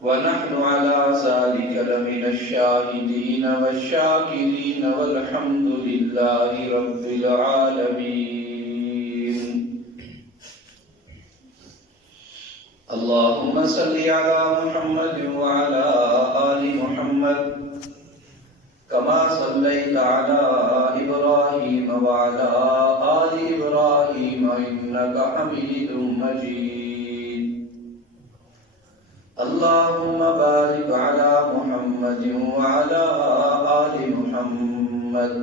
ونحن على ذلك لمن الشاهدين والشاكرين والحمد لله رب العالمين. اللهم صل على محمد وعلى آل محمد كما صليت على إبراهيم وعلى آل إبراهيم إنك حميد مجيد. اللهم بارك على محمد وعلى آل محمد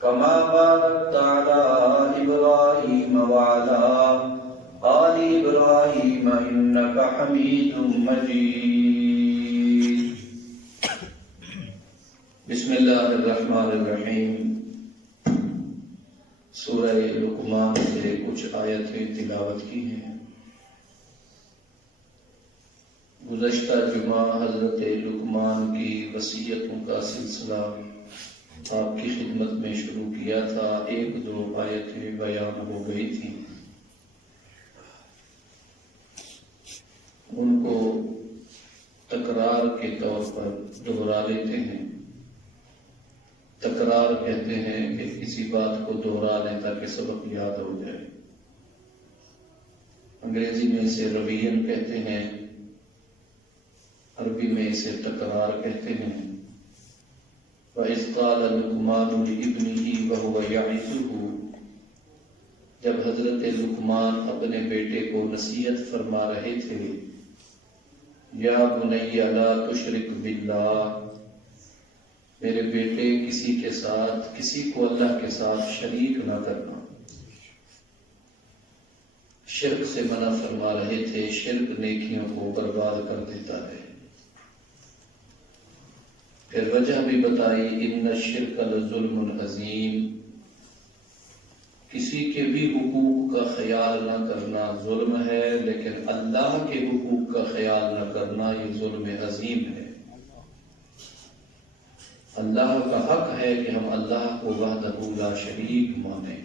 كما باركت على إبراهيم وعلى آل إبراهيم إنك حميد مجيد. بسم اللہ الرحمن الرحیم. سورہ لقمان سے کچھ آیتیں تلاوت کی ہیں. گزشتہ جمعہ حضرت لقمان کی وصیتوں کا سلسلہ آپ کی خدمت میں شروع کیا تھا. ایک دو آیتیں بیان ہو گئی تھیں. ان کو تکرار کے طور پر دہرا لیتے ہیں. تکرار کہتے ہیں کہ کسی بات کو دہرا لیں تاکہ سبق یاد ہو جائے. انگریزی میں اسے ریویژن کہتے ہیں، عربی میں اسے تکرار کہتے ہیں. وَإِذْ قَالَ لُقْمَانُ لِابْنِهِ وَهُوَ يَعِظُهُ، جب حضرت لقمان اپنے بیٹے کو نصیحت فرما رہے تھے، یا بنی لا تشرک باللہ، میرے بیٹے کسی کو اللہ کے ساتھ شریک نہ کرنا. شرک سے منع فرما رہے تھے. شرک نیکیوں کو برباد کر دیتا ہے. پھر وجہ بھی بتائی، ان الشرک لظلم عظیم، کسی کے بھی حقوق کا خیال نہ کرنا ظلم ہے، لیکن اللہ کے حقوق کا خیال نہ کرنا یہ ظلم عظیم ہے. اللہ کا حق ہے کہ ہم اللہ کو وحدہ لا شریک مانیں.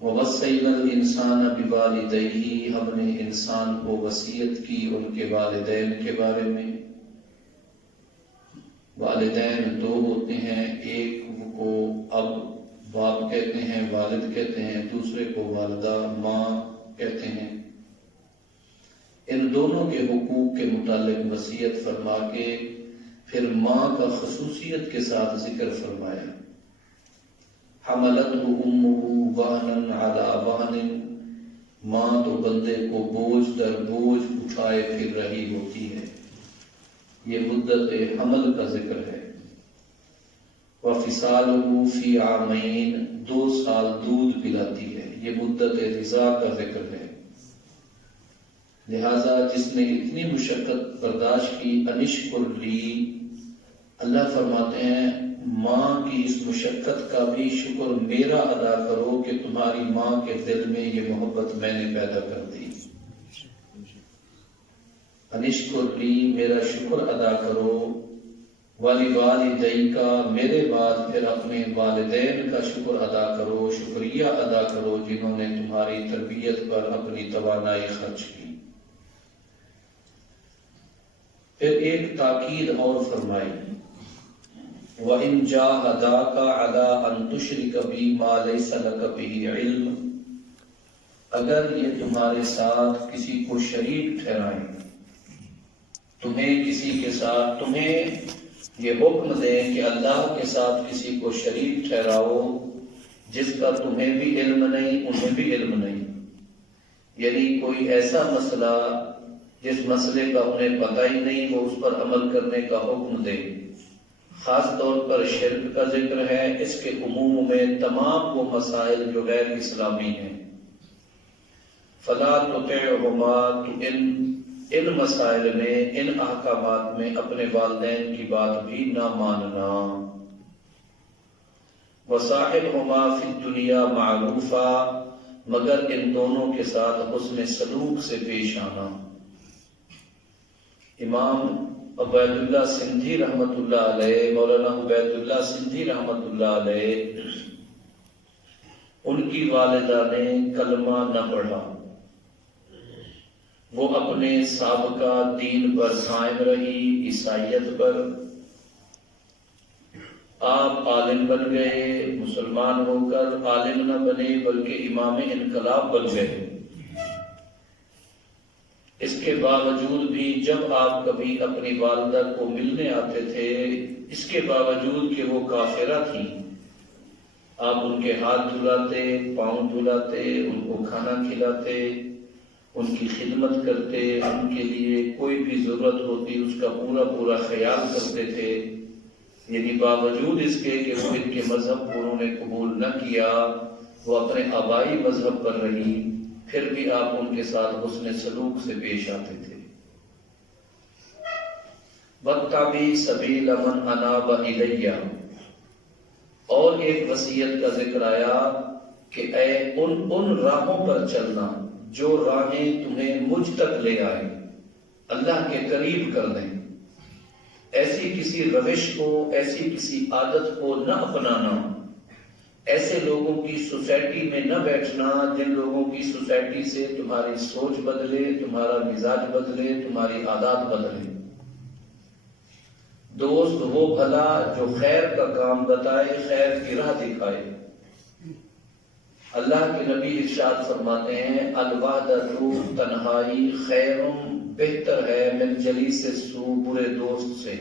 وَوَصَّيْنَا الْإِنسَانَ بِوَالِدَيْهِ، ہم نے انسان کو وصیت کی ان کے والدین کے بارے میں. والدین دو ہوتے ہیں، ایک کو اب باپ کہتے ہیں، والد کہتے ہیں، دوسرے کو والدہ ماں کہتے ہیں. ان دونوں کے حقوق کے متعلق وصیت فرما کے پھر ماں کا خصوصیت کے ساتھ ذکر فرمایا. حملتہ امہ وہنا علی وہن، ماں تو بندے کو بوجھ در بوجھ اٹھائے پھر رہی ہوتی ہے. یہ مدت حمل کا ذکر ہے. وفصالہ فی عامین، 2 سال دودھ پلاتی ہے. یہ مدت رضاع کا ذکر ہے. لہذا جس نے اتنی مشقت برداشت کی، انشکر لی، اللہ فرماتے ہیں ماں کی اس مشقت کا بھی شکر میرا ادا کرو کہ تمہاری ماں کے دل میں یہ محبت میں نے پیدا کر دی. انشکر لی، میرا شکر ادا کرو. وَلِوَالِدَيْكَ، میرے بعد پھر اپنے والدین کا شکر ادا کرو، شکریہ ادا کرو جنہوں نے تمہاری تربیت پر اپنی توانائی خرچ کی. پھر ایک تاکید اور فرمائی، وَإِن جَاهَدَاكَ عَلَىٰ أَن تُشْرِكَ بِي مَا لَيْسَ لَكَ بِهِ عِلْمٌ، اگر یہ تمہارے ساتھ کسی کو شریک ٹھہرائیں، تمہیں یہ حکم دیں کہ اللہ کے ساتھ کسی کو شریک ٹھہراؤ جس کا تمہیں بھی علم نہیں انہیں بھی علم نہیں، یعنی کوئی ایسا مسئلہ جس مسئلے کا انہیں پتہ ہی نہیں وہ اس پر عمل کرنے کا حکم دے. خاص طور پر شرک کا ذکر ہے. اس کے عموم میں تمام وہ مسائل جو غیر اسلامی ہیں. فلا تطعهما، تو ان مسائل میں، ان احکامات میں اپنے والدین کی بات بھی نہ ماننا. وصاحبهما فی الدنیا معروفا، مگر ان دونوں کے ساتھ حسن سلوک سے پیش آنا. امام عبید اللہ سندھی رحمت اللہ علیہ، مولانا عبید اللہ سندھی رحمت اللہ علیہ، ان کی والدہ نے کلمہ نہ پڑھا. وہ اپنے سابقہ دین پر قائم رہی، عیسائیت پر۔ آپ عالم بن گئے، مسلمان ہو کر عالم نہ بنے بلکہ امام انقلاب بن گئے۔ اس کے باوجود بھی جب آپ کبھی اپنی والدہ کو ملنے آتے تھے، اس کے باوجود کہ وہ کافرہ تھیں، آپ ان کے ہاتھ دھلاتے، پاؤں دھلاتے، ان کو کھانا کھلاتے، ان کی خدمت کرتے، ان کے لیے کوئی بھی ضرورت ہوتی اس کا پورا خیال کرتے تھے۔ یعنی باوجود اس کے کہ وہ ان کے مذہب کو انہوں نے قبول نہ کیا، وہ اپنے آبائی مذہب پر رہی، پھر بھی آپ ان کے ساتھ حسن سلوک سے پیش آتے تھے۔ وَاتَّبِعْ سَبِيلَ مَنْ أَنَابَ إِلَيَّ، اور ایک وصیت کا ذکر آیا کہ اے ان راہوں پر چلنا جو راہیں تمہیں مجھ تک لے آئیں، اللہ کے قریب کر دیں۔ ایسی کسی روش کو، ایسی کسی عادت کو نہ اپنانا، ایسے لوگوں کی سوسائٹی میں نہ بیٹھنا جن لوگوں کی سوسائٹی سے تمہاری سوچ بدلے، تمہارا مزاج بدلے، تمہاری عادات بدلے۔ دوست وہ بھلا جو خیر کا کام بتائے، خیر کی راہ دکھائے۔ اللہ کے نبی ارشاد فرماتے ہیں الوحدۃ، تنہائی، خیر، بہتر ہے من جلیس السوء، برے دوست سے۔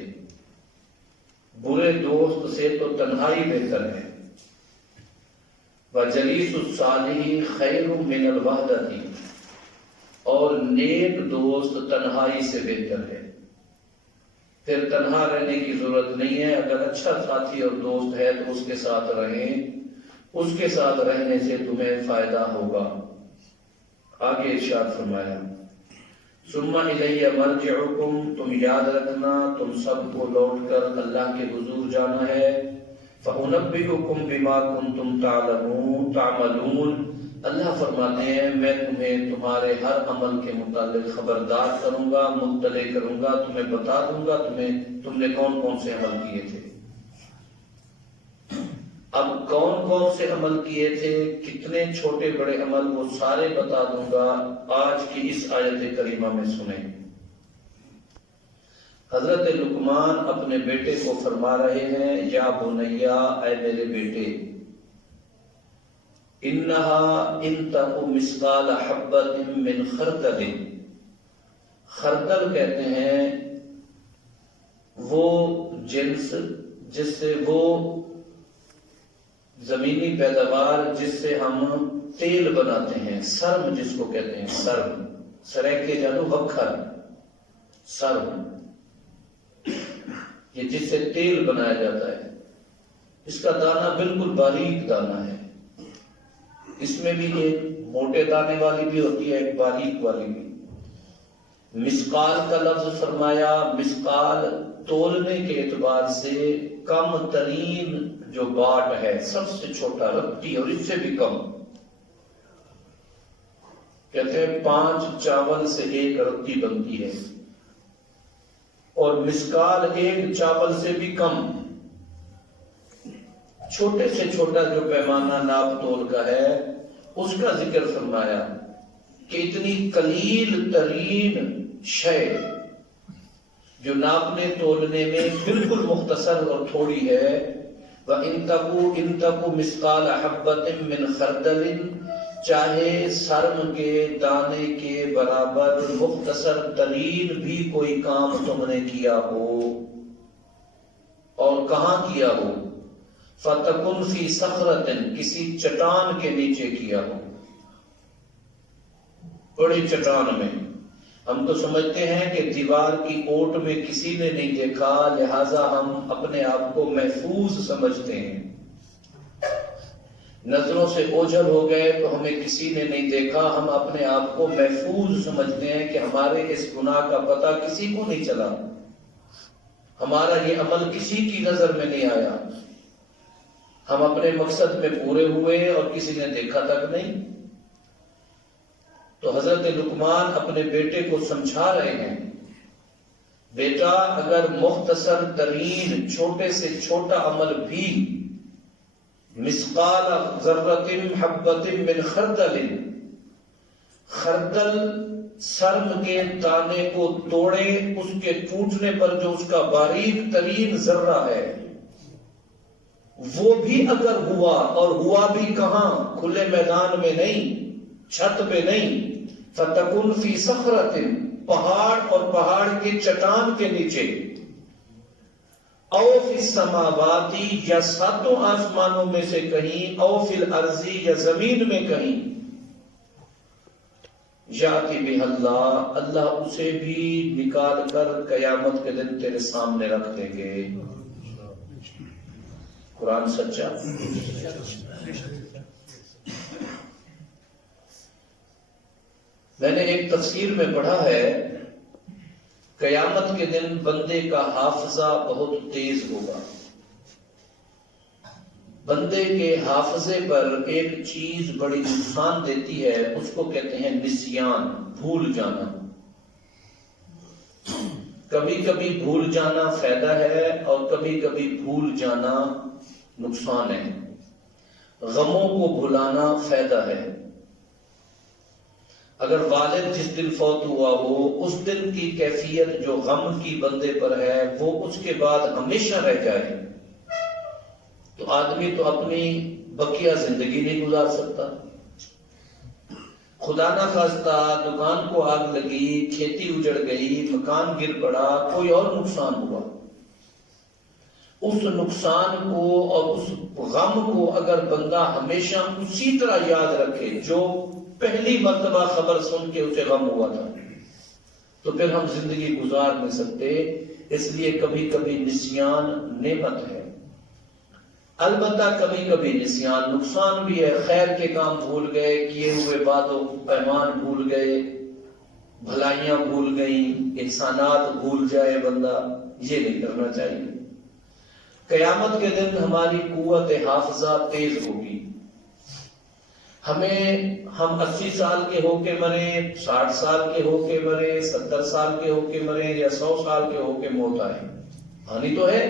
برے دوست سے تو تنہائی بہتر ہے۔ وجلیس الصالح خیر من الوحدۃ، اور نیک دوست تنہائی سے بہتر ہے۔ پھر تنہا رہنے کی ضرورت نہیں ہے، اگر اچھا ساتھی اور دوست ہے تو اس کے ساتھ رہیں، اس کے ساتھ رہنے سے تمہیں فائدہ ہوگا۔ آگے ارشاد فرمایا ثم الی مرجعکم، تم یاد رکھنا تم سب کو لوٹ کر اللہ کے حضور جانا ہے۔ فانبئکم بما کنتم تعملون، اللہ فرماتے ہیں میں تمہیں تمہارے ہر عمل کے متعلق خبردار کروں گا، مطلع کروں گا، تمہیں بتا دوں گا تم نے کون کون سے عمل کیے تھے۔ اب کون کون سے عمل کیے تھے، کتنے چھوٹے بڑے عمل، وہ سارے بتا دوں گا آج کی اس آیت کریمہ میں سنیں۔ حضرت لقمان اپنے بیٹے کو فرما رہے ہیں یا بنیا، اے میرے بیٹے، انہا ان تک مثقال حبۃ من خردل، خردل کہتے ہیں وہ جنس جس سے وہ زمینی پیداوار جس سے ہم تیل بناتے ہیں، سرم جس کو کہتے ہیں، سرم، سریکے جانو وکھر، سرم، یہ جس سے تیل بنایا جاتا ہے۔ اس کا دانہ بالکل باریک دانہ ہے، اس میں بھی ایک موٹے دانے والی بھی ہوتی ہے، ایک باریک والی بھی۔ مسقال کا لفظ فرمایا، مسقال تولنے کے اعتبار سے کم ترین جو باٹ ہے، سب سے چھوٹا رتی، اور اس سے بھی کم، کہتے ہیں 5 چاول سے 1 رتی بنتی ہے، اور مسقال 1 چاول سے بھی کم۔ چھوٹے سے چھوٹا جو پیمانہ ناپ تول کا ہے اس کا ذکر فرمایا کہ اتنی قلیل ترین شے جو ناپنے تولنے میں بالکل مختصر اور تھوڑی ہے، وَإِن تَكُ مِثْقَالَ حَبَّةٍ مِّنْ خَرْدَلٍ، چاہے سرم کے دانے کے برابر مختصر ترین بھی کوئی کام تم نے کیا ہو، اور کہاں کیا ہو، فَتَكُنْ فِي صَخْرَةٍ، کسی چٹان کے نیچے کیا ہو، بڑی چٹان میں۔ ہم تو سمجھتے ہیں کہ دیوار کی اوٹ میں کسی نے نہیں دیکھا، لہٰذا ہم اپنے آپ کو محفوظ سمجھتے ہیں۔ نظروں سے اوجھل ہو گئے تو ہمیں کسی نے نہیں دیکھا، ہم اپنے آپ کو محفوظ سمجھتے ہیں کہ ہمارے اس گناہ کا پتہ کسی کو نہیں چلا، ہمارا یہ عمل کسی کی نظر میں نہیں آیا، ہم اپنے مقصد میں پورے ہوئے اور کسی نے دیکھا تک نہیں۔ تو حضرت لقمان اپنے بیٹے کو سمجھا رہے ہیں، بیٹا اگر مختصر ترین چھوٹے سے چھوٹا عمل بھی مثقال ذرۃ حبۃ من خردل، خردل سرم کے دانے کو توڑے، اس کے ٹوٹنے پر جو اس کا باریک ترین ذرہ ہے وہ بھی اگر ہوا، اور ہوا بھی کہاں، کھلے میدان میں نہیں، چھت پہ نہیں، فتکن فی صخرۃ، پہاڑ اور پہاڑ کی چٹان کے نیچے، او فی السماوات، یا ساتوں آسمانوں میں سے کہیں، او فی الارض، یا زمین میں کہیں، یاتی بہ اللہ، اللہ اسے بھی نکال کر قیامت کے دن تیرے سامنے رکھ دیں گے۔ قرآن سچا۔ میں نے ایک تفسیر میں پڑھا ہے قیامت کے دن بندے کا حافظہ بہت تیز ہوگا۔ بندے کے حافظے پر ایک چیز بڑی نقصان دیتی ہے، اس کو کہتے ہیں نسیان، بھول جانا۔ کبھی کبھی بھول جانا فائدہ ہے اور کبھی کبھی بھول جانا نقصان ہے۔ غموں کو بھلانا فائدہ ہے۔ اگر والد جس دن فوت ہوا ہو، اس دن کی کیفیت جو غم کی بندے پر ہے وہ اس کے بعد ہمیشہ رہ جائے تو آدمی تو اپنی بقیہ زندگی نہیں گزار سکتا۔ خدا نہ خواستہ دکان کو آگ لگی، کھیتی اجڑ گئی، مکان گر پڑا، کوئی اور نقصان ہوا، اس نقصان کو اور اس غم کو اگر بندہ ہمیشہ اسی طرح یاد رکھے جو پہلی مرتبہ خبر سن کے اسے غم ہوا تھا، تو پھر ہم زندگی گزار نہیں سکتے۔ اس لیے کبھی کبھی نسیان نعمت ہے، البتہ کبھی کبھی نسیان نقصان بھی ہے۔ خیر کے کام بھول گئے، کیے ہوئے وعد و پیمان بھول گئے، بھلائیاں بھول گئیں، احسانات بھول جائے بندہ، یہ نہیں کرنا چاہیے۔ قیامت کے دن ہماری قوت حافظہ تیز ہوگی۔ ہم 80 سال کے ہو کے مرے، 60 سال کے ہو کے مرے، 70 سال کے ہو کے مرے، یا 100 سال کے ہو کے موت آئے، آنی تو ہے۔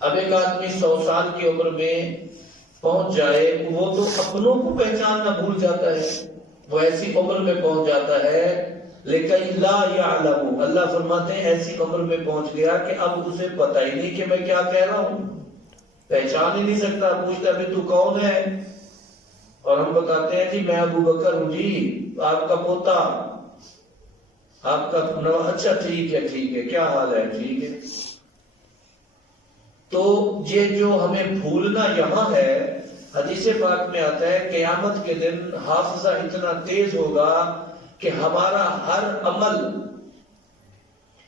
اب ایک آدمی 100 سال کی عمر میں پہنچ جائے، وہ تو اپنوں کو پہچاننا بھول جاتا ہے، وہ ایسی عمر میں پہنچ جاتا ہے لیکن لا یعلم، اللہ فرماتے ہیں ایسی عمر میں پہنچ گیا کہ اب اسے پتہ ہی نہیں کہ میں کیا کہہ رہا ہوں، پہچان ہی نہیں سکتا۔ پوچھتا بھی تو کون ہے، اور ہم بتاتے ہیں جی میں ابو بکر ہوں، جی آپ کا پوتا، آپ کا اچھا ٹھیک ہے، کیا حال ہے، ٹھیک ہے۔ تو یہ جو ہمیں بھولنا یہاں ہے، حدیث پاک میں آتا ہے قیامت کے دن حافظہ اتنا تیز ہوگا کہ ہمارا ہر عمل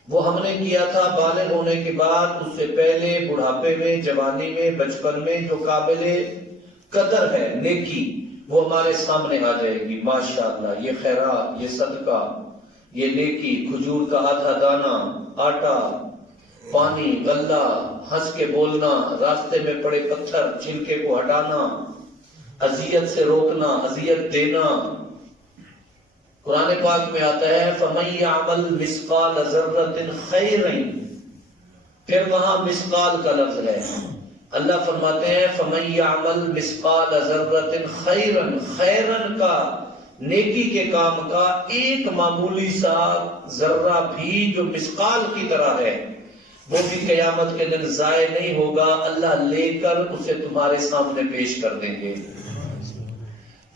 وہ ہم نے کیا تھا بالغ ہونے کے بعد، اس سے پہلے بڑھاپے میں، جوانی میں، بچپن میں، جو قابل قدر ہے نیکی، وہ ہمارے سامنے آ جائے گی۔ ماشاءاللہ، یہ خیرات، یہ صدقہ، یہ نیکی، کھجور کا آدھا دانہ، آٹا، پانی، غلہ، ہنس کے بولنا، راستے میں پڑے پتھر چھلکے کو ہٹانا، اذیت سے روکنا، اذیت دینا۔ قرآن پاک میں آتا ہے فَمَن يَعْمَلْ مِثْقَالَ ذَرَّةٍ خَيْرًا، پھر وہاں مثقال کا لفظ ہے۔ اللہ فرماتے ہیں فَمَن يَعْمَلْ مِثْقَالَ ذَرَّةٍ خَيْرًا، خیرن کا، نیکی کے کام کا ایک معمولی سا ذرہ بھی جو مثقال کی طرح ہے، وہ بھی قیامت کے دن ضائع نہیں ہوگا، اللہ لے کر اسے تمہارے سامنے پیش کر دیں گے۔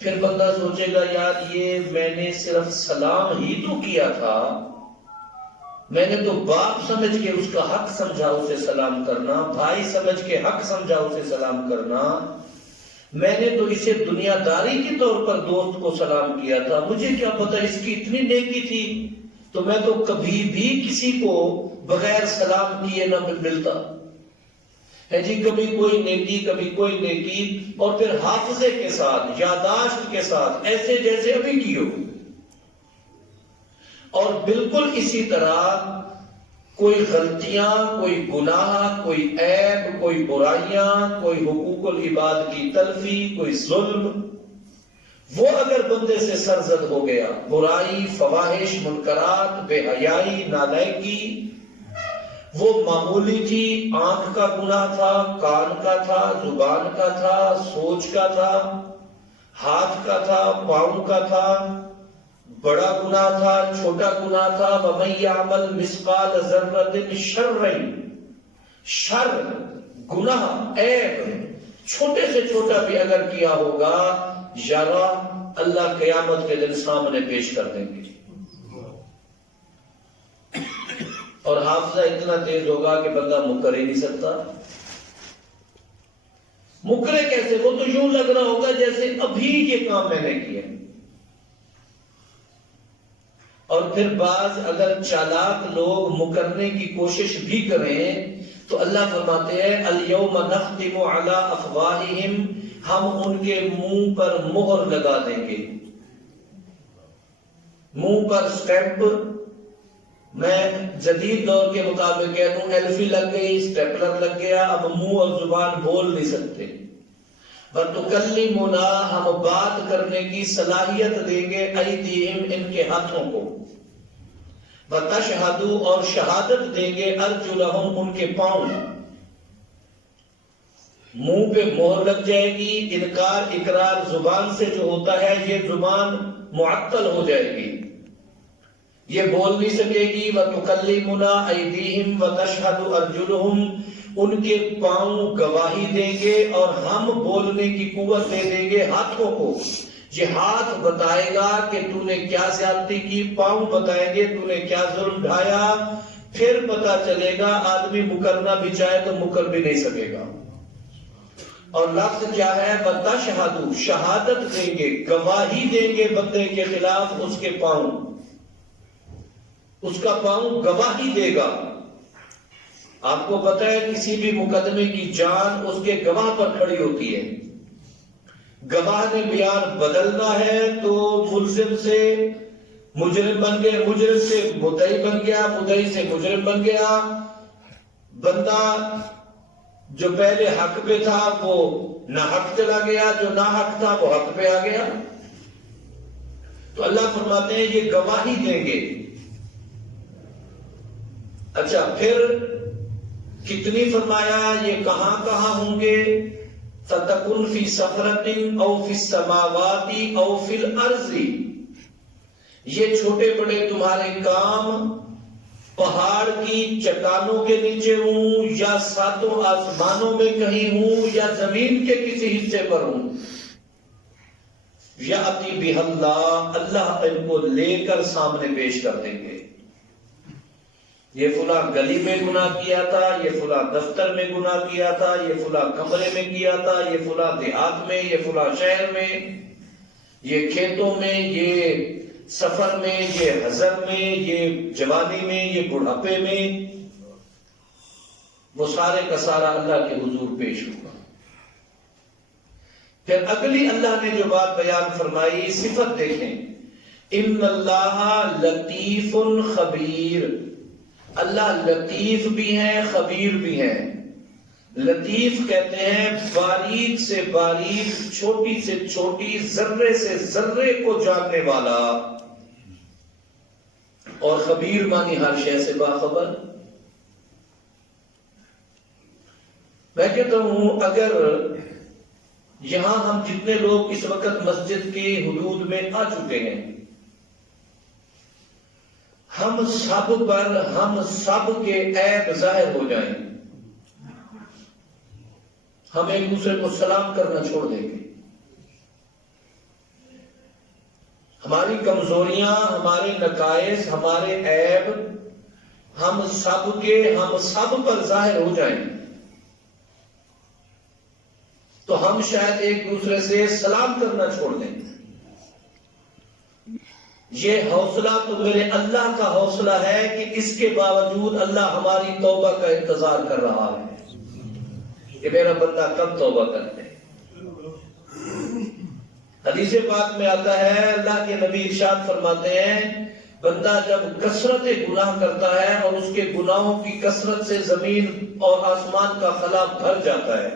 پھر بندہ سوچے گا یار یہ میں نے صرف سلام ہی تو کیا تھا، میں نے تو باپ سمجھ کے اس کا حق سمجھا اسے سلام کرنا، بھائی سمجھ کے حق سمجھا اسے سلام کرنا، میں نے تو اسے دنیا داری کے طور پر دوست کو سلام کیا تھا، مجھے کیا پتا اس کی اتنی نیکی تھی، تو میں تو کبھی بھی کسی کو بغیر سلام کیے نہ ملتا ہے جی، کبھی کوئی نیکی، کبھی کوئی نیکی، اور پھر حافظے کے ساتھ، یاداشت کے ساتھ، ایسے جیسے ابھی کی ہو۔ اور بالکل اسی طرح کوئی غلطیاں، کوئی گناہ، کوئی عیب، کوئی برائیاں، کوئی حقوق العباد کی تلفی، کوئی ظلم، وہ اگر بندے سے سرزد ہو گیا، برائی، فواحش، منکرات، بے حیائی، نالائقی، وہ معمولی تھی، آنکھ کا گناہ تھا، کان کا تھا، زبان کا تھا، سوچ کا تھا، ہاتھ کا تھا، پاؤں کا تھا، بڑا گناہ تھا، چھوٹا گناہ تھا، وَمَن يَعْمَلْ مِثْقَالَ ذَرَّةٍ شَرًّا، شر، گناہ، عیب چھوٹے سے چھوٹا بھی اگر کیا ہوگا یارا اللہ قیامت کے دن سامنے پیش کر دیں گے، اور حافظہ اتنا تیز ہوگا کہ بندہ مکر ہی نہیں سکتا۔ مکرے کیسے؟ وہ تو یوں لگ رہا ہوگا جیسے ابھی یہ کام میں نے کیا۔ اور پھر بعض اگر چالاک لوگ مکرنے کی کوشش بھی کریں تو اللہ فرماتے ہیں الیوم نختم علی افواہہم، ہم ان کے منہ پر مہر لگا دیں گے، منہ پر سٹیمپ، میں جدید دور کے مطابق کہہ دوں ایلفی لگ گئی، سٹیپلر لگ گیا، اب منہ اور زبان بول نہیں سکتے۔ وَتُكَلِّمُنَا، ہم بات کرنے کی صلاحیت دیں گے، ایدیہم، ان کے ہاتھوں کو، وَتَشْهَدُ، اور شہادت دیں گے، أَرْجُلَهُمْ، ان کے پاؤں، منہ پہ مہر لگ جائے گی، انکار اقرار زبان سے جو ہوتا ہے یہ زبان معطل ہو جائے گی، یہ بول نہیں سکے گی۔ وَتُكَلِّمُنَا أَيْدِيهِمْ وَتَشْهَدُ أَرْجُلُهُمْ، ان کے پاؤں گواہی دیں گے اور ہم بولنے کی قوت دے دیں گے ہاتھوں کو۔ یہ ہاتھ بتائے گا کہ تو نے کیا زیادتی کی، پاؤں بتائیں گے تو نے کیا ظلم ڈھایا، پھر پتا چلے گا آدمی مکرنا بھی چاہے تو مکر بھی نہیں سکے گا۔ اور لفظ کیا ہے؟ وَتَشْهَدُ، شہادت دیں گے، گواہی دیں گے بندے کے خلاف اس کے پاؤں، اس کا پاؤں گواہی دے گا۔ آپ کو پتہ ہے کسی بھی مقدمے کی جان اس کے گواہ پر کھڑی ہوتی ہے، گواہ نے بیان بدلنا ہے تو ملزم سے مجرم بن گیا، مجرم سے مدعی بن گیا، مدعی سے مجرم بن گیا، بندہ جو پہلے حق پہ تھا وہ ناحق چلا گیا، جو ناحق تھا وہ حق پہ آ گیا۔ تو اللہ فرماتے ہیں یہ گواہی دیں گے۔ اچھا پھر کتنی فرمایا؟ یہ کہاں کہاں ہوں گے؟ فَتَكُنْ فِي صَخْرَةٍ أَوْ فِي السَّمَاوَاتِ أَوْ فِي الْأَرْضِ، یہ چھوٹے بڑے تمہارے کام پہاڑ کی چٹانوں کے نیچے ہوں، یا ساتوں آسمانوں میں کہیں ہوں، یا زمین کے کسی حصے پر ہوں، یَأْتِ بِهَا اللَّهُ، اللہ ان کو لے کر سامنے پیش کر دیں گے۔ یہ فلاں گلی میں گناہ کیا تھا، یہ فلاں دفتر میں گناہ کیا تھا، یہ فلاں کمرے میں کیا تھا، یہ فلاں دیہات میں، یہ فلاں شہر میں، یہ کھیتوں میں، یہ سفر میں، یہ حضر میں، یہ جوانی میں، یہ بڑھاپے میں، وہ سارے کا سارا اللہ کے حضور پیش ہوگا۔ پھر اگلی اللہ نے جو بات بیان فرمائی، صفت دیکھیں، ان اللہ لطیف خبیر، اللہ لطیف بھی ہیں خبیر بھی ہیں۔ لطیف کہتے ہیں باریک سے باریک، چھوٹی سے چھوٹی، ذرے سے ذرے کو جاننے والا، اور خبیر مانی ہر شے سے باخبر۔ میں کہتا ہوں اگر یہاں ہم جتنے لوگ اس وقت مسجد کی حدود میں آ چکے ہیں، ہم سب پر ہم سب کے عیب ظاہر ہو جائیں، ہم ایک دوسرے کو سلام کرنا چھوڑ دیں گے، ہماری کمزوریاں، ہمارے نقائص، ہمارے عیب ہم سب پر ظاہر ہو جائیں، تو ہم شاید ایک دوسرے سے سلام کرنا چھوڑ دیں۔ یہ حوصلہ تو میرے اللہ کا حوصلہ ہے کہ اس کے باوجود اللہ ہماری توبہ کا انتظار کر رہا ہے کہ میرا بندہ کب توبہ کرتے۔ حدیث پاک میں آتا ہے، اللہ کے نبی ارشاد فرماتے ہیں، بندہ جب کثرت گناہ کرتا ہے اور اس کے گناہوں کی کثرت سے زمین اور آسمان کا خلا بھر جاتا ہے،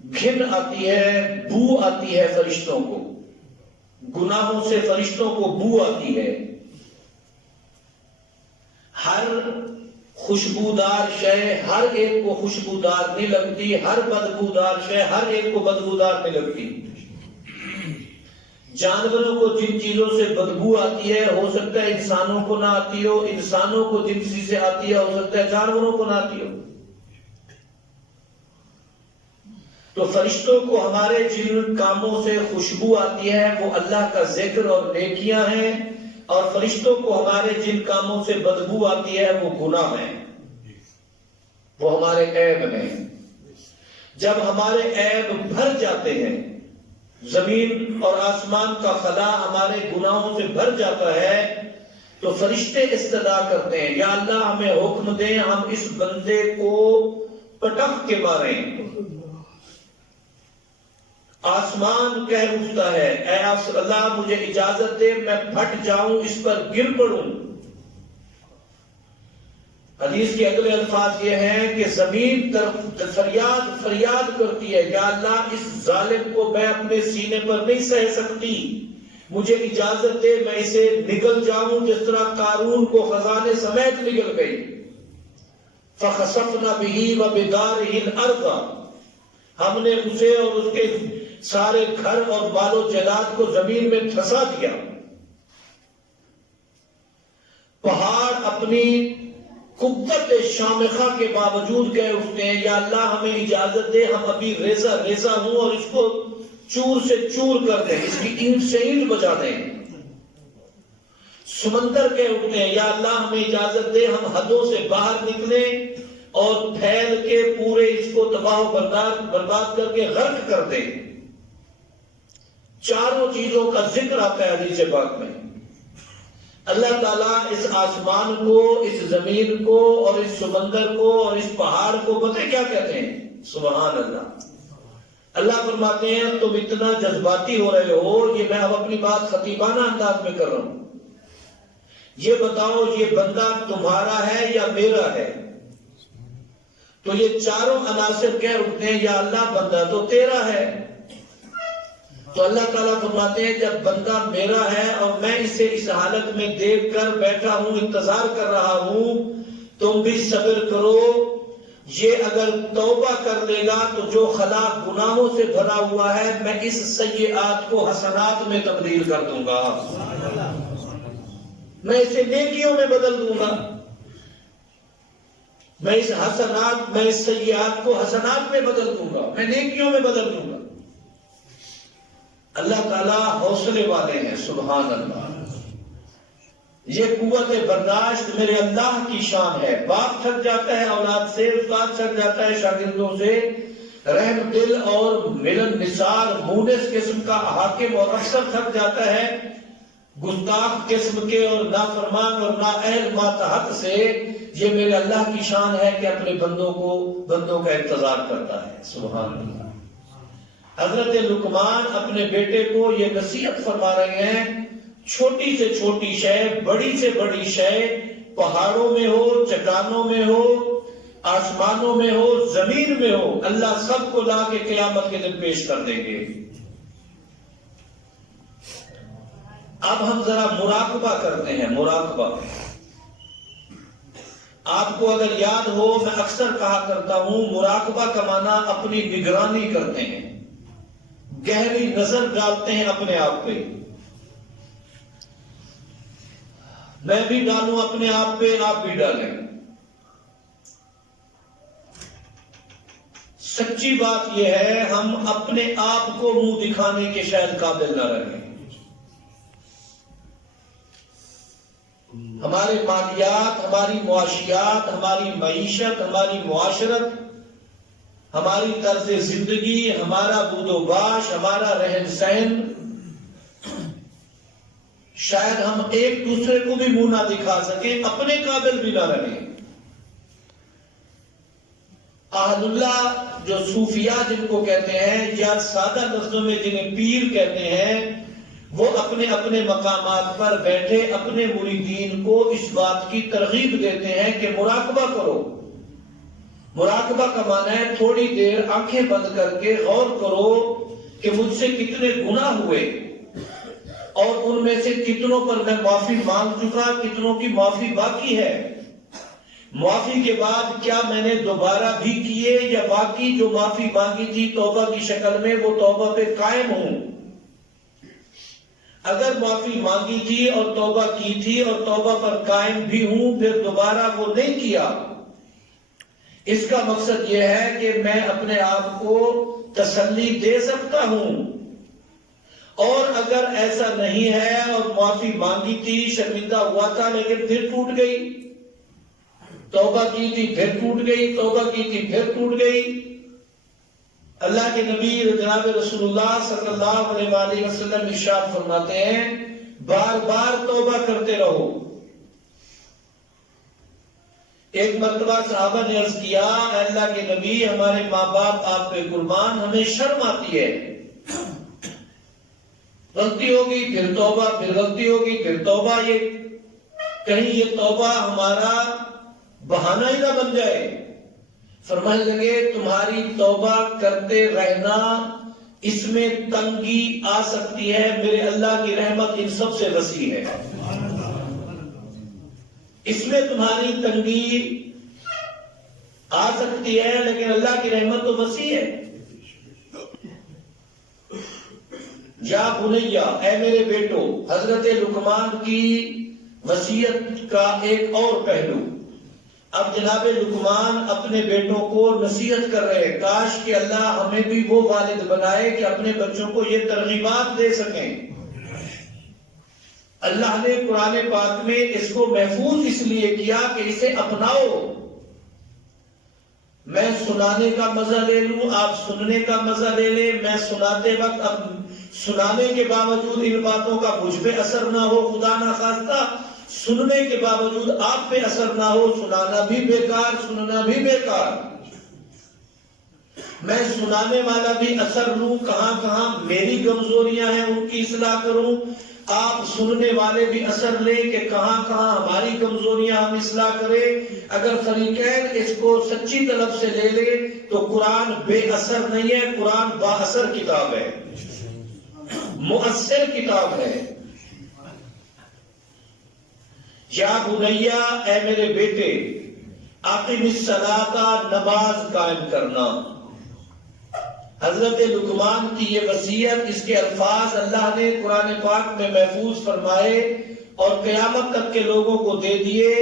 گھن آتی ہے، بو آتی ہے فرشتوں کو، گناہوں سے فرشتوں کو بو آتی ہے، ہر خوشبودار شے ہر ایک کو خوشبودار نہیں لگتی، ہر بدبودار شے ہر ایک کو بدبودار نہیں لگتی۔ جانوروں کو جن چیزوں سے بدبو آتی ہے ہو سکتا ہے انسانوں کو نہ آتی ہو، انسانوں کو جن چیز سے آتی ہے ہو سکتا ہے جانوروں کو نہ آتی ہو۔ تو فرشتوں کو ہمارے جن کاموں سے خوشبو آتی ہے وہ اللہ کا ذکر اور نیکیاں ہیں، اور فرشتوں کو ہمارے جن کاموں سے بدبو آتی ہے وہ گناہ ہیں، وہ ہمارے عیب ہیں۔ جب ہمارے عیب بھر جاتے ہیں، زمین اور آسمان کا خلا ہمارے گناہوں سے بھر جاتا ہے، تو فرشتے استدعا کرتے ہیں یا اللہ ہمیں حکم دیں ہم اس بندے کو پٹک کے ماریں۔ آسمان کہہ اٹھتا ہے اے اللہ مجھے اجازت دے میں پھٹ جاؤں، اس پر گر پڑوں۔ حدیث کے اگلے الفاظ یہ ہیں کہ زمین فریاد کرتی ہے یا اللہ اس ظالم کو میں اپنے سینے پر نہیں سہ سکتی، مجھے اجازت دے میں اسے نگل جاؤں جس طرح قارون کو خزانے سمیت نگل گئی۔ فخسفنا به وبداره الارض، ہم نے اسے اور اس کے سارے گھر اور بال و جلاد کو زمین میں دھسا دیا۔ پہاڑ اپنی قوت شامخہ کے باوجود کہہ اٹھتے ہیں یا اللہ ہمیں اجازت دے ہم ابھی ریزہ ریزہ ہوں اور اس کو چور سے چور کر دیں، اس کی اینٹ سے اینٹ بجا دیں۔ سمندر کہہ اٹھتے ہیں یا اللہ ہمیں اجازت دے ہم حدوں سے باہر نکلیں اور پھیل کے پورے اس کو تباہ و برباد کر کے غرق کر دیں۔ چاروں چیزوں کا ذکر آتا ہے حدیث پاک میں۔ اللہ تعالیٰ اس آسمان کو، اس زمین کو اور اس سمندر کو اور اس پہاڑ کو پتہ کیا کہتے ہیں؟ سبحان اللہ۔ اللہ فرماتے ہیں تم اتنا جذباتی ہو رہے ہو، یہ میں اب اپنی بات خطیبانہ انداز میں کر رہا ہوں، یہ بتاؤ یہ بندہ تمہارا ہے یا میرا ہے؟ تو یہ چاروں عناصر کہہ اٹھتے ہیں یا اللہ بندہ تو تیرا ہے۔ تو اللہ تعالیٰ فرماتے ہیں جب بندہ میرا ہے اور میں اسے اس حالت میں دیکھ کر بیٹھا ہوں، انتظار کر رہا ہوں، تم بھی صبر کرو، یہ اگر توبہ کر لے گا تو جو خلا گناہوں سے بھرا ہوا ہے میں اس سیئات کو حسنات میں تبدیل کر دوں گا، میں اسے نیکیوں میں بدل دوں گا، میں اس سیئات کو حسنات میں بدل دوں گا، میں نیکیوں میں بدل دوں گا۔ اللہ تعالیٰ حوصلے والے ہیں، سبحان اللہ۔ یہ قوت برداشت میرے اللہ کی شان ہے۔ باپ تھک جاتا ہے اولاد سے، استاد تھک جاتا ہے شاگردوں سے، رحم دل اور ملن نثار مونس قسم کا حاکم اور افسر تھک جاتا ہے گستاخ قسم کے اور نافرمان اور نااہل ماتحت سے۔ یہ میرے اللہ کی شان ہے کہ اپنے بندوں کا انتظار کرتا ہے، سبحان اللہ۔ حضرت لقمان اپنے بیٹے کو یہ نصیحت فرما رہے ہیں، چھوٹی سے چھوٹی شے، بڑی سے بڑی شے، پہاڑوں میں ہو، چٹانوں میں ہو، آسمانوں میں ہو، زمین میں ہو، اللہ سب کو لا کے قیامت کے دن پیش کر دیں گے۔ اب ہم ذرا مراقبہ کرتے ہیں، مراقبہ۔ آپ کو اگر یاد ہو میں اکثر کہا کرتا ہوں مراقبہ کا معنی اپنی نگرانی کرتے ہیں، گہری نظر ڈالتے ہیں اپنے آپ پہ۔ میں بھی ڈالوں اپنے آپ پہ، آپ بھی ڈالیں۔ سچی بات یہ ہے ہم اپنے آپ کو منہ دکھانے کے شاید قابل نہ رہیں۔ ہمارے مالیات، ہماری معاشیات، ہماری معیشت، ہماری معاشرت، ہماری طرز زندگی، ہمارا بود و باش، ہمارا رہن سہن، شاید ہم ایک دوسرے کو بھی منہ نہ دکھا سکیں، اپنے قابل بھی نہ رہیں۔ اہل اللہ جو صوفیاء جن کو کہتے ہیں یا سادہ لفظوں میں جنہیں پیر کہتے ہیں، وہ اپنے اپنے مقامات پر بیٹھے اپنے مریدین کو اس بات کی ترغیب دیتے ہیں کہ مراقبہ کرو۔ مراقبہ کا معنی ہے تھوڑی دیر آنکھیں بند کر کے غور کرو کہ مجھ سے کتنے گناہ ہوئے اور ان میں سے کتنوں پر میں معافی مانگ چکا، کتنوں کی معافی باقی ہے، معافی کے بعد کیا میں نے دوبارہ بھی کیے یا باقی جو معافی مانگی تھی توبہ کی شکل میں وہ توبہ پہ قائم ہوں؟ اگر معافی مانگی تھی اور توبہ کی تھی اور توبہ پر قائم بھی ہوں پھر دوبارہ وہ نہیں کیا، اس کا مقصد یہ ہے کہ میں اپنے آپ کو تسلی دے سکتا ہوں۔ اور اگر ایسا نہیں ہے اور معافی مانگی تھی، شرمندہ ہوا تھا لیکن پھر ٹوٹ گئی، توبہ کی تھی پھر ٹوٹ گئی، توبہ کی تھی پھر ٹوٹ گئی، اللہ کے نبی جناب رسول اللہ صلی اللہ علیہ وآلہ وسلم ارشاد فرماتے ہیں بار بار توبہ کرتے رہو۔ ایک مرتبہ صحابہ نے عرض کیا اے اللہ کے نبی ہمارے ماں باپ آپ پہ قربان، ہمیں شرم آتی ہے، غلطی ہوگی پھر توبہ، پھر غلطی ہوگی پھر توبہ، یہ کہیں یہ توبہ ہمارا بہانہ ہی نہ بن جائے۔ فرمانے لگے تمہاری توبہ کرتے رہنا اس میں تنگی آ سکتی ہے، میرے اللہ کی رحمت ان سب سے وسیع ہے، اس میں تمہاری تنگی آ سکتی ہے لیکن اللہ کی رحمت تو وسیع ہے۔ یا بنیا اے میرے بیٹو، حضرت لقمان کی وصیت کا ایک اور پہلو، اب جناب لقمان اپنے بیٹوں کو نصیحت کر رہے ہیں، کاش کہ اللہ ہمیں بھی وہ والد بنائے کہ اپنے بچوں کو یہ ترغیبات دے سکیں۔ اللہ نے قرآن پاک میں اس کو محفوظ اس لیے کیا کہ اسے اپناؤ، میں سنانے کا مزہ لے لوں، آپ سننے کا مزہ لے لیں، میں سناتے وقت اب سنانے کے باوجود ان باتوں کا مجھ پہ اثر نہ ہو، خدا نہ خواستہ سننے کے باوجود آپ پہ اثر نہ ہو، سنانا بھی بیکار سننا بھی بیکار، میں سنانے والا بھی اثر لوں، کہاں کہاں میری کمزوریاں ہیں ان کی اصلاح کروں، آپ سننے والے بھی اثر لیں کہ کہاں کہاں ہماری کمزوریاں ہم اصلاح کریں۔ اگر فریقین اس کو سچی طلب سے لے لے تو قرآن بے اثر نہیں ہے، قرآن با اثر کتاب ہے، مؤثر کتاب ہے۔ یا بنیا اے میرے بیٹے، اقم الصلاۃ نماز قائم کرنا۔ حضرت لقمان کی یہ وصیت، اس کے الفاظ اللہ نے قرآن پاک میں محفوظ فرمائے اور قیامت تک کے لوگوں کو دے دیے،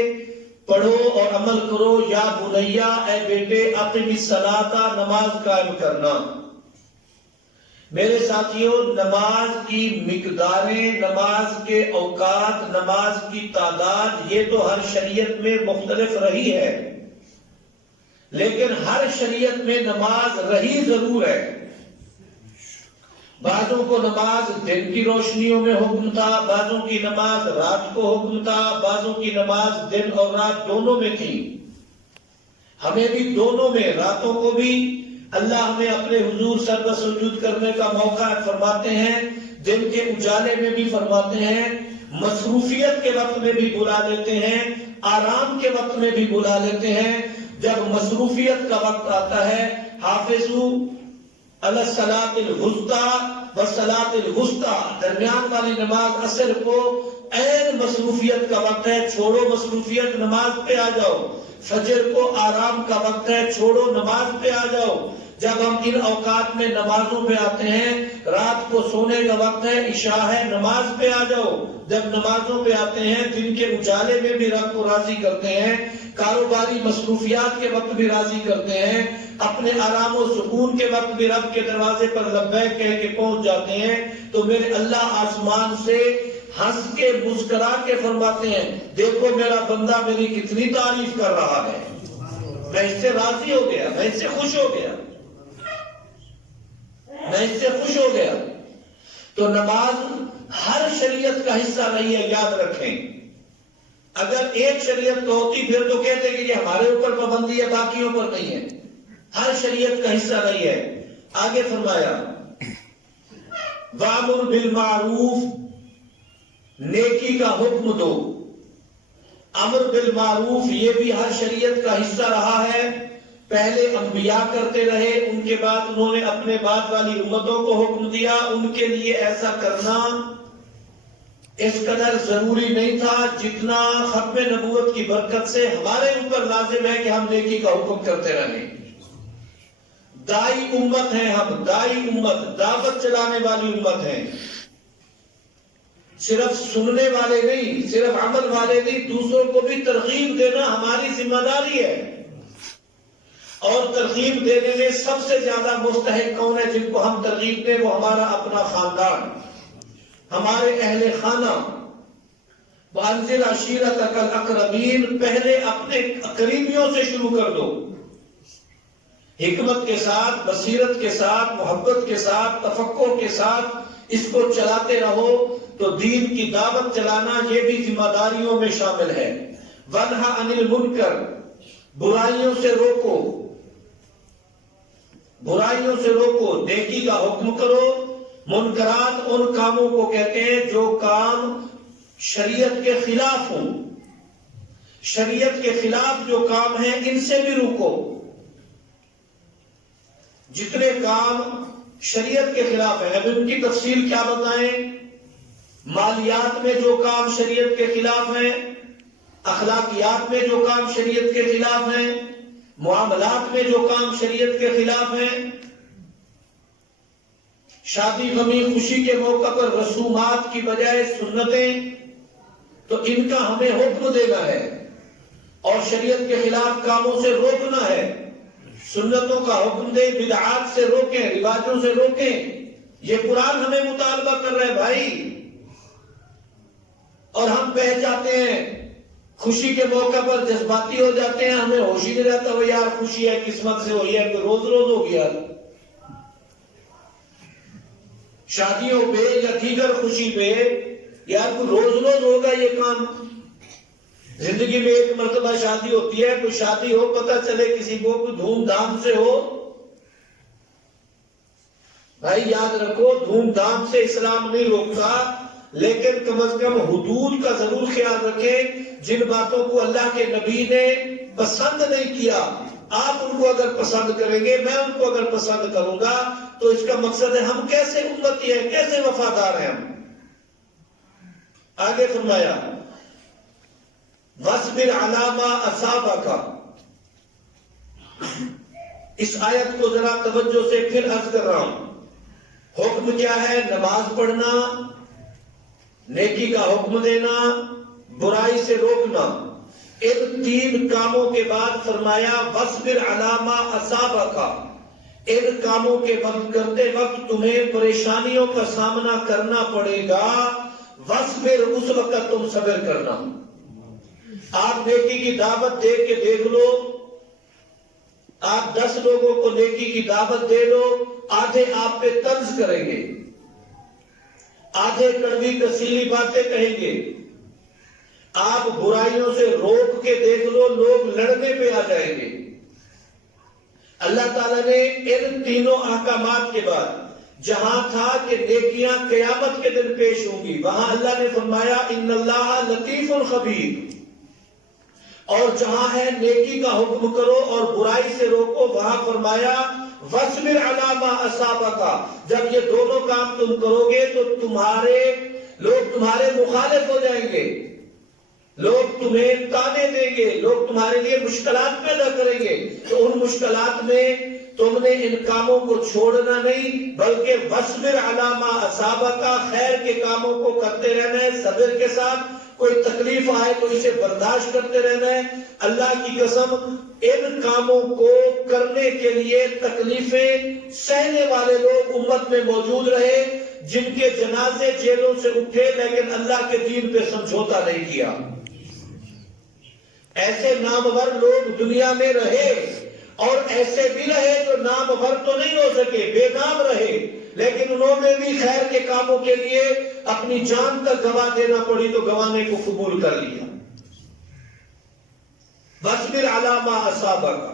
پڑھو اور عمل کرو۔ یا بنیا اے بیٹے، اقم الصلاۃ نماز قائم کرنا۔ میرے ساتھیوں، نماز کی مقداریں، نماز کے اوقات، نماز کی تعداد یہ تو ہر شریعت میں مختلف رہی ہے، لیکن ہر شریعت میں نماز رہی ضرور ہے۔ بعضوں کو نماز دن کی روشنیوں میں حکم تھا، بعضوں کی نماز رات کو حکم تھا، بعضوں کی نماز دن اور رات دونوں میں تھی۔ ہمیں بھی دونوں میں، راتوں کو بھی اللہ ہمیں اپنے حضور سر سجود کرنے کا موقع فرماتے ہیں، دن کے اجالے میں بھی فرماتے ہیں، مصروفیت کے وقت میں بھی بلا لیتے ہیں، آرام کے وقت میں بھی بلا لیتے ہیں۔ جب مصروفیت کا وقت آتا ہے، حافظوا علی الصلاۃ الوسطیٰ والصلاۃ الوسطیٰ، درمیان والی نماز عصر کو عین مصروفیت کا وقت ہے، چھوڑو مصروفیت نماز پہ آ جاؤ۔ فجر کو آرام کا وقت ہے، چھوڑو نماز پہ آ جاؤ۔ جب ہم ان اوقات میں نمازوں پہ آتے ہیں، رات کو سونے کا وقت ہے، عشاء ہے، نماز پہ آ جاؤ۔ جب نمازوں پہ آتے ہیں، دن کے اجالے میں بھی رب کو راضی کرتے ہیں، کاروباری مصروفیات کے وقت بھی راضی کرتے ہیں، اپنے آرام و سکون کے وقت بھی رب کے دروازے پر لبیک کہہ کے پہنچ جاتے ہیں، تو میرے اللہ آسمان سے ہنس کے مسکرا کے فرماتے ہیں دیکھو میرا بندہ میری کتنی تعریف کر رہا ہے، میں اس سے راضی ہو گیا، میں اس سے خوش ہو گیا، میں اس سے خوش ہو گیا۔ تو نماز ہر شریعت کا حصہ نہیں ہے، یاد رکھیں۔ اگر ایک شریعت تو ہوتی پھر تو کہتے کہ یہ ہمارے اوپر پابندی ہے، باقیوں پر نہیں ہے، ہر شریعت کا حصہ نہیں ہے۔ آگے فرمایا وَأْمُرْ بِالْمَعْرُوفِ، نیکی کا حکم دو۔ امر بالمعروف یہ بھی ہر شریعت کا حصہ رہا ہے، پہلے انبیاء کرتے رہے، ان کے بعد انہوں نے اپنے بعد والی امتوں کو حکم دیا، ان کے لیے ایسا کرنا اس قدر ضروری نہیں تھا جتنا ختم نبوت کی برکت سے ہمارے اوپر لازم ہے کہ ہم نیکی کا حکم کرتے رہیں۔ دائی امت ہیں ہم، دائی امت، دعوت چلانے والی امت ہیں، صرف سننے والے نہیں، صرف عمل والے نہیں، دوسروں کو بھی ترغیب دینا ہماری ذمہ داری ہے۔ اور ترغیب دینے میں سب سے زیادہ مستحق کون ہے جن کو ہم ترغیب دیں؟ وہ ہمارا اپنا خاندان، ہمارے اہل خانہ۔ وَأَنذِرْ عَشِيرَتَكَ الْأَقْرَبِينَ، پہلے اپنے قریبیوں سے شروع کر دو، حکمت کے ساتھ، بصیرت کے ساتھ، محبت کے ساتھ، تفکر کے ساتھ اس کو چلاتے رہو تو دین کی دعوت چلانا یہ بھی ذمہ داریوں میں شامل ہے۔ وَنْهَ عَنِ الْمُنْكَرِ، برائیوں سے روکو، برائیوں سے روکو، نیکی کا حکم کرو۔ منکرات ان کاموں کو کہتے ہیں جو کام شریعت کے خلاف ہوں، شریعت کے خلاف جو کام ہیں ان سے بھی روکو۔ جتنے کام شریعت کے خلاف ہیں، اب ان کی تفصیل کیا بتائیں؟ مالیات میں جو کام شریعت کے خلاف ہیں، اخلاقیات میں جو کام شریعت کے خلاف ہیں، معاملات میں جو کام شریعت کے خلاف ہیں، شادی غمی خوشی کے موقع پر رسومات کی بجائے سنتیں، تو ان کا ہمیں حکم دینا ہے اور شریعت کے خلاف کاموں سے روکنا ہے۔ سنتوں کا حکم دے، بدعات سے روکیں، رواجوں سے روکیں، یہ قرآن ہمیں مطالبہ کر رہا ہے بھائی۔ اور ہم بہہ جاتے ہیں، خوشی کے موقع پر جذباتی ہو جاتے ہیں، ہمیں ہوش ہی نہیں رہتا وہ یار خوشی ہے قسمت سے ہوئی ہے کہ روز روز ہو گیا۔ شادیوں پہ یا دیگر خوشی پہ یار کوئی روز روز ہوگا یہ کام؟ زندگی میں ایک مرتبہ شادی ہوتی ہے، کوئی شادی ہو پتہ چلے کسی کو، کوئی دھوم دھام سے ہو۔ بھائی یاد رکھو، دھوم دھام سے اسلام نہیں روکتا، لیکن کم از کم حدود کا ضرور خیال رکھیں۔ جن باتوں کو اللہ کے نبی نے پسند نہیں کیا، آپ ان کو اگر پسند کریں گے، میں ان کو اگر پسند کروں گا، تو اس کا مقصد ہے ہم کیسے امتی ہیں، کیسے وفادار ہیں ہم۔ آگے فرمایا وَاصْبِرْ عَلَىٰ مَا أَصَابَكَ، اس آیت کو ذرا توجہ سے پھر عرض کر رہا ہوں۔ حکم کیا ہے؟ نماز پڑھنا، نیکی کا حکم دینا، برائی سے روکنا۔ ان تین کاموں کے بعد فرمایا وَاصْبِرْ عَلَىٰ مَا أَصَابَكَ، ان کاموں کے وقت کرتے وقت تمہیں پریشانیوں کا سامنا کرنا پڑے گا۔ وَاصْبِرْ، اس وقت تم صبر کرنا۔ آپ نیکی کی دعوت دے کے دیکھ لو، آپ 10 لوگوں کو نیکی کی دعوت دے لو، آدھے آپ پہ طنز کریں گے، آدھے کڑوی کسیلی باتیں کہیں گے۔ آپ برائیوں سے روک کے دیکھ لو، لوگ لڑنے پہ آ جائیں گے۔ اللہ تعالیٰ نے ان تینوں احکامات کے بعد جہاں تھا کہ نیکیاں قیامت کے دن پیش ہوں گی، وہاں اللہ نے فرمایا ان اللہ لطیف خبیر، اور جہاں ہے نیکی کا حکم کرو اور برائی سے روکو، وہاں فرمایا وَاصْبِرْ عَلَىٰ مَا أَصَابَكَ۔ جب یہ دونوں کام تم کرو گے تو لوگ تمہارے مخالف ہو جائیں گے، لوگ تمہیں تانے دیں گے، لوگ تمہارے لیے مشکلات پیدا کریں گے، تو ان مشکلات میں تم نے ان کاموں کو چھوڑنا نہیں، بلکہ وَاصْبِرْ عَلَىٰ مَا أَصَابَكَ، خیر کے کاموں کو کرتے رہنا ہے صبر کے ساتھ۔ کوئی تکلیف آئے تو اسے برداشت کرتے رہنا ہے۔ اللہ کی قسم، ان کاموں کو کرنے کے لیے تکلیفیں سہنے والے لوگ امت میں موجود رہے، جن کے جنازے جیلوں سے اٹھے لیکن اللہ کے دین پہ سمجھوتا نہیں کیا۔ ایسے نامور لوگ دنیا میں رہے، اور ایسے بھی رہے جو نامور تو نہیں ہو سکے، بے نام رہے، لیکن انہوں نے بھی خیر کے کاموں کے لیے اپنی جان تک گواہ دینا پڑی تو گوانے کو قبول کر لیا۔ وَاصْبِرْ عَلَىٰ مَا أَصَابَكَ،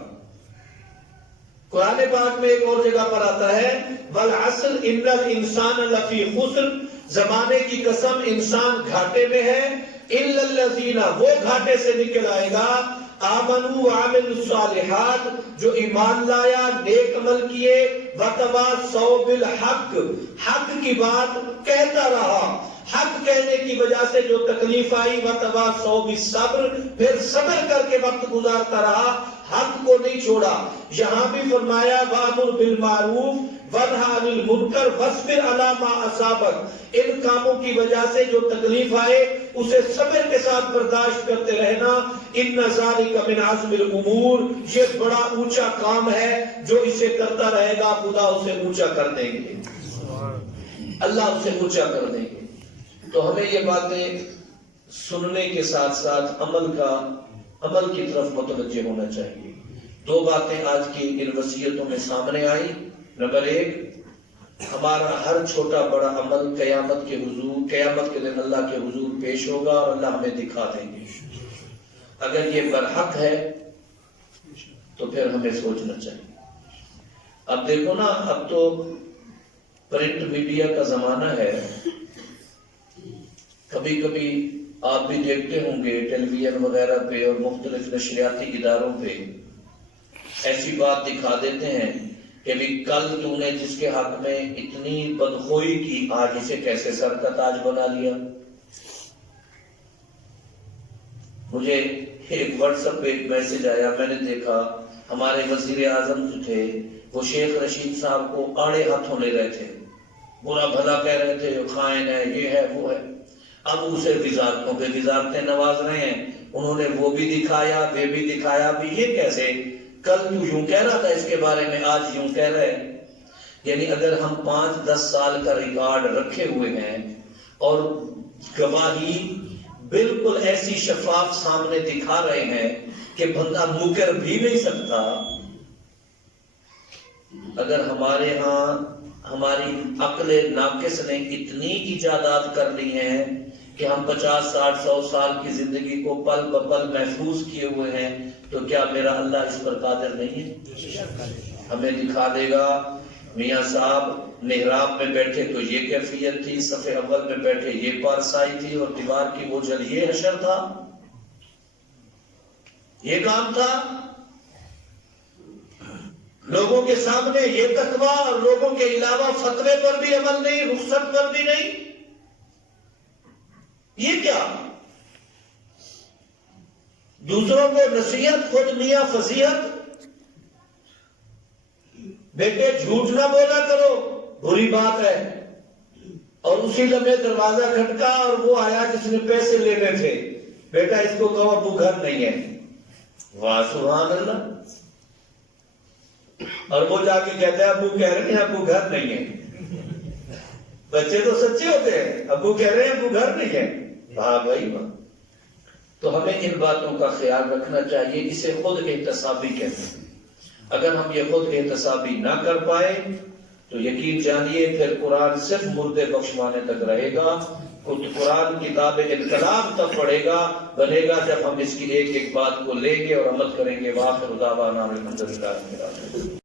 قرآن پاک میں ایک اور جگہ پر آتا ہے وَالْعَصْرِ إِنَّ الْإِنسَانَ لَفِي خُسْرٍ، زمانے کی قسم انسان گھاٹے میں ہے، إِلَّا الَّذِينَ، وہ گھاٹے سے نکل آئے گا آمنوا وعملوا الصالحات، جو ایمان لایا، نیک عمل کیے، وتواصوا بالحق، حق کی بات کہتا رہا، حق کہنے کی وجہ سے جو تکلیف آئی، وتواصوا بالصبر، پھر صبر کر کے وقت گزارتا رہا، حق کو نہیں چھوڑا۔ یہاں بھی فرمایا وَأْمُرْ بِالْمَعْرُوفِ وَانْهَ عَنِ الْمُنْكَرِ وَاصْبِرْ عَلَىٰ مَا أَصَابَكَ، ان کاموں کی وجہ سے جو تکلیف آئے اسے صبر کے ساتھ برداشت کرتے رہنا، إِنَّ ذَلِكَ مِنْ عَزْمِ الْأُمُورِ، یہ بڑا اونچا کام ہے، جو اسے کرتا رہے گا خدا اسے اونچا کر دیں گے، اللہ اسے اونچا کر دیں گے۔ تو ہمیں یہ باتیں سننے کے ساتھ ساتھ عمل کی طرف متوجہ ہونا چاہیے۔ دو باتیں آج کی ان وصیتوں میں سامنے آئی۔ نمبر ایک، ہمارا ہر چھوٹا بڑا عمل قیامت کے دن اللہ کے حضور پیش ہوگا اور اللہ ہمیں دکھا دیں گے۔ اگر یہ برحق ہے تو پھر ہمیں سوچنا چاہیے۔ اب دیکھو نا، اب تو پرنٹ میڈیا کا زمانہ ہے، کبھی کبھی آپ بھی دیکھتے ہوں گے ٹیلی ویژن وغیرہ پہ اور مختلف نشریاتی اداروں پہ ایسی بات دکھا دیتے ہیں کہ بھی کل تو نے جس کے حق میں اتنی بدخوئی کی، آج اسے کیسے سر کا تاج بنا لیا۔ مجھے ایک واٹس ایپ پہ ایک میسج آیا، میں نے دیکھا ہمارے وزیر اعظم جو تھے وہ شیخ رشید صاحب کو آڑے ہاتھوں لے رہے تھے، برا بھلا کہہ رہے تھے، خائن ہے، یہ ہے، وہ ہے۔ اب اسے وزارتوں پہ وزارتیں نواز رہے ہیں، انہوں نے وہ بھی دکھایا، وہ بھی دکھایا، بھی یہ کیسے، کل تو یوں کہہ رہا تھا اس کے بارے میں، آج یوں کہہ رہے ہیں۔ یعنی اگر ہم 5-10 سال کا ریکارڈ رکھے ہوئے ہیں اور گواہی بالکل ایسی شفاف سامنے دکھا رہے ہیں کہ بندہ منکر بھی نہیں سکتا، اگر ہمارے ہاں ہماری عقل ناقص نے اتنی ایجادات کر لی ہیں کہ ہم 50-60-100 سال کی زندگی کو پل بپل محفوظ کیے ہوئے ہیں، تو کیا میرا اللہ اس پر قادر نہیں ہے؟ ہمیں دکھا دے گا میاں صاحب محراب میں بیٹھے تو یہ کیفیت تھی، صف اول میں بیٹھے یہ پارسائی تھی، اور دیوار کی بوجھل یہ حشر تھا، یہ کام تھا، لوگوں کے سامنے یہ تقویٰ، اور لوگوں کے علاوہ فتوے پر بھی عمل نہیں، رخصت پر بھی نہیں، یہ کیا؟ دوسروں کو نصیحت، خود میاں فضیحت، بیٹے جھوٹ نہ بولا کرو، بری بات ہے، اور اسی لمحے دروازہ کھٹکا اور وہ آیا جس نے پیسے لینے تھے، بیٹا اس کو کہو ابو گھر نہیں ہے، واہ سبحان اللہ، اور وہ جا کے کہتا ہے ابو کہہ رہے ہیں ابو گھر نہیں ہے۔ بچے تو سچے ہوتے ہیں، ابو کہہ رہے ہیں ابو گھر نہیں ہے، واہ بھائی واہ۔ تو ہمیں ان باتوں کا خیال رکھنا چاہیے، اسے خود احتسابی کہتے ہیں۔ اگر ہم یہ خود احتسابی نہ کر پائے تو یقین جانیے پھر قرآن صرف مردے بخشوانے تک رہے گا، قرآن کتاب انقلاب تب پڑھے گا، بنے گا جب ہم اس کی ایک ایک بات کو لیں گے اور عمل کریں گے۔ وآخر دعوانا الحمدللہ رب العالمین۔